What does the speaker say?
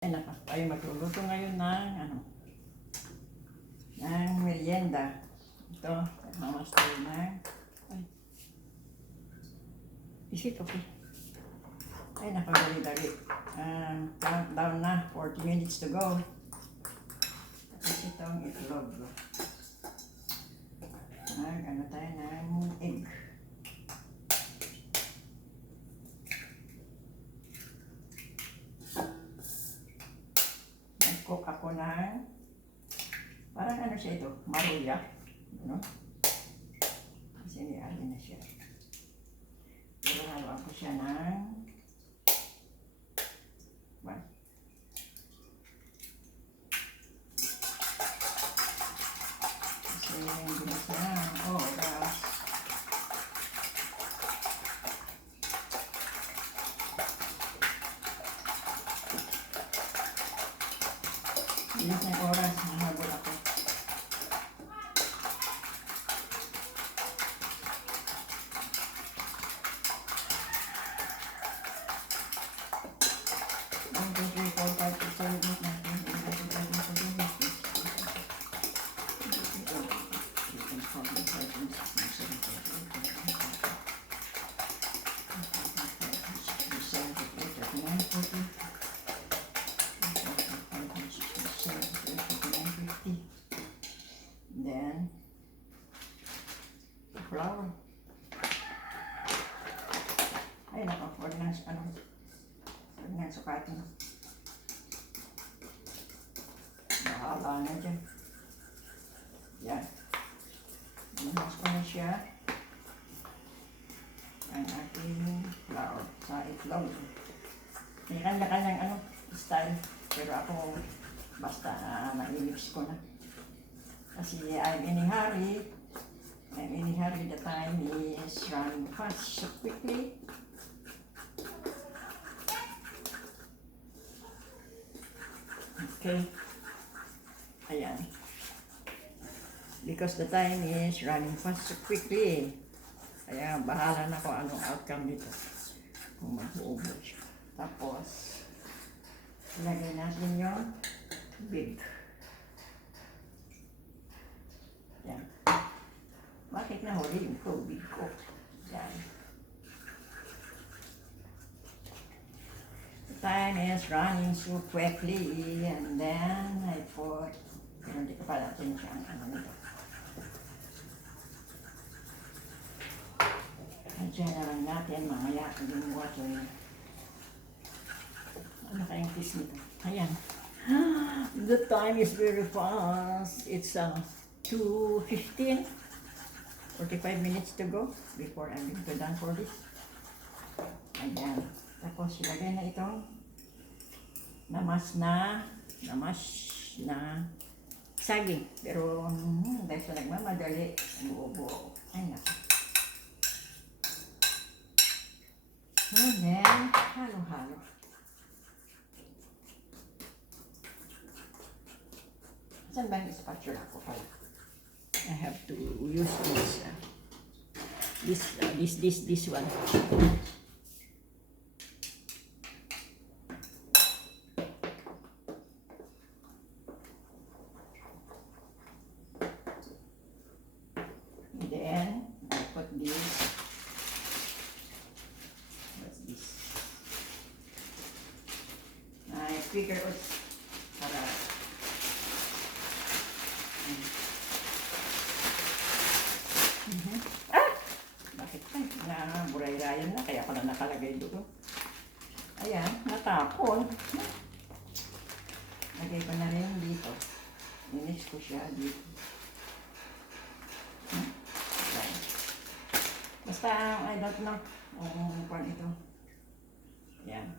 Ay, tayo magluluto ngayon ng ng merienda. Ito, nagmamas tayo ng, is it okay? Ay, dali-dali. Countdown na, 40 minutes to go. Tapos itong itlog. Tayo ng egg. Cook ako ng parang siya ito, maruya, no? Kasi niali na siya. Pero halo ako siya ng kasi hindi na siya oras. Hindi na oras, mahabol ako. Then, the flour. Ay, huwag nang sukatin. Bahala na dyan. Yan. Inas ko na siya. Ang ating flour sa itlog. May kanya-kanyang style. Pero ako, basta na-mix ko na. Kasi I'm in a hurry. The time is running fast so quickly. Okay. Ayan. Because the time is running fast so quickly. Kaya bahala na kung anong outcome dito. Kung mag-uubos siya. Tapos, ilagay natin yung big. Yan. Bakit nahuli yung tubig ko? Yan. The time is running so quickly and then I put, pero hindi ko pa natin siyang nito. Diyan na lang natin mamaya yung water. Ano kayang kiss nito? Ayan. The time is very fast. It's 2:15. 45 minutes to go before I'm going to done for this. Ayan. Tapos ilagay na itong namas na saging. Pero dahil sa nagmamadali, buo-buo. Ay naka. And then, halo-halo. Saan ba yung spatula ko pala? I have to use this one. And then I put this. What's this? I figure out para bakit na buray-rayan na kaya pala nakalagay doon. Ayan, natapon. Lagay ko na rin dito. Inis ko siya dito. Basta I don't know kung ito. Ayan.